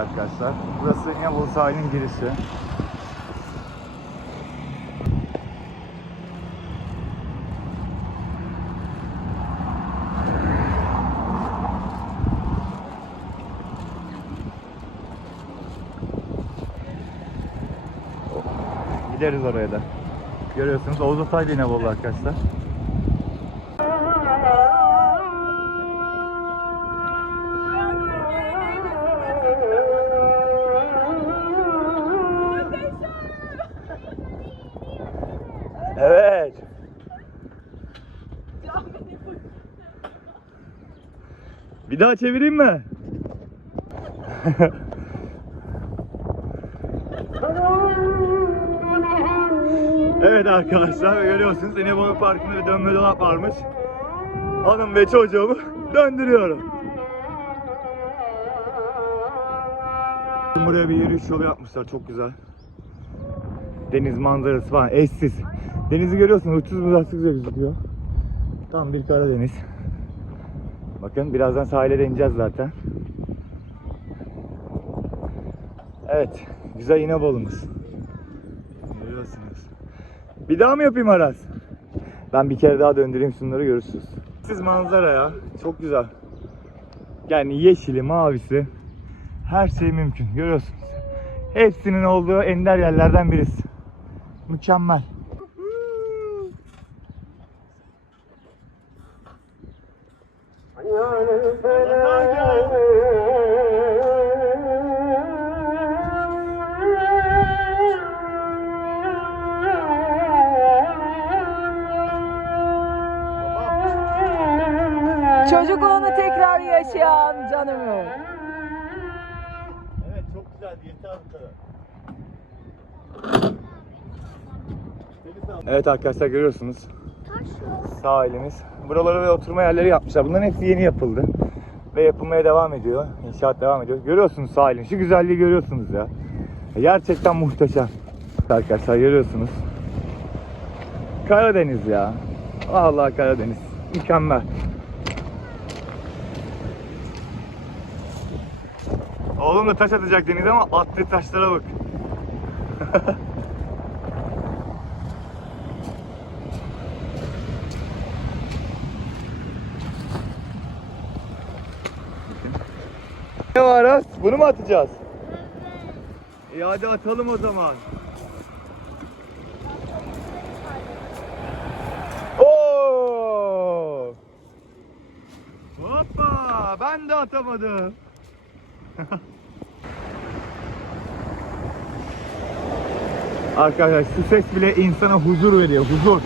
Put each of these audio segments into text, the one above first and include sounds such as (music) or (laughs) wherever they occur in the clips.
Arkadaşlar burası İnebolu sahilin girişi. Gideriz oraya da. Görüyorsunuz Oğuz Ataylı İnebolu arkadaşlar. Bir daha çevireyim mi? evet arkadaşlar görüyorsunuz İnebolu Parkı'nda bir dönme dolap varmış. Hanım ve çocuğumu döndürüyorum. Buraya bir yürüyüş yolu yapmışlar çok güzel. Deniz manzarası falan eşsiz. Denizi görüyorsunuz uçsuz bucaksız gözüküyor. Tam bir Karadeniz. Bakın birazdan sahile de ineceğiz zaten. Evet, güzel yine bolumuz. Görüyorsunuz. Bir daha mı yapayım Aras? Ben bir kere daha döndüreyim şunları görürsünüz. Siz manzara ya, çok güzel. Yani yeşili, mavisi, her şey mümkün. Görüyorsunuz. Hepsinin olduğu ender yerlerden birisi. Mükemmel. Çocukluğunu tekrar yaşayan canımız. Evet çok güzeldi yeter bu kadar. Evet arkadaşlar görüyorsunuz. Sahilimiz. Buraları ve oturma yerleri yapmışlar. Bunların hepsi yeni yapıldı. Ve yapılmaya devam ediyor. İnşaat devam ediyor. Görüyorsunuz sahilin. Şu güzelliği görüyorsunuz ya. Gerçekten muhteşem. Arkadaşlar görüyorsunuz. Karadeniz ya. Vallahi Karadeniz. Mükemmel. Oğlum da taş atacak denize ama attığı taşlara bak. (laughs) Aras? Bunu mu atacağız? İyi hadi atalım o zaman. Oo! Hoppa! Ben de atamadım. (laughs) Arkadaşlar şu ses bile insana huzur veriyor, huzur.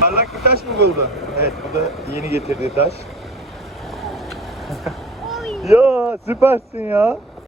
Parlak bir taş mı buldun? Evet, bu da yeni getirdiği taş. (laughs) ya süpersin ya.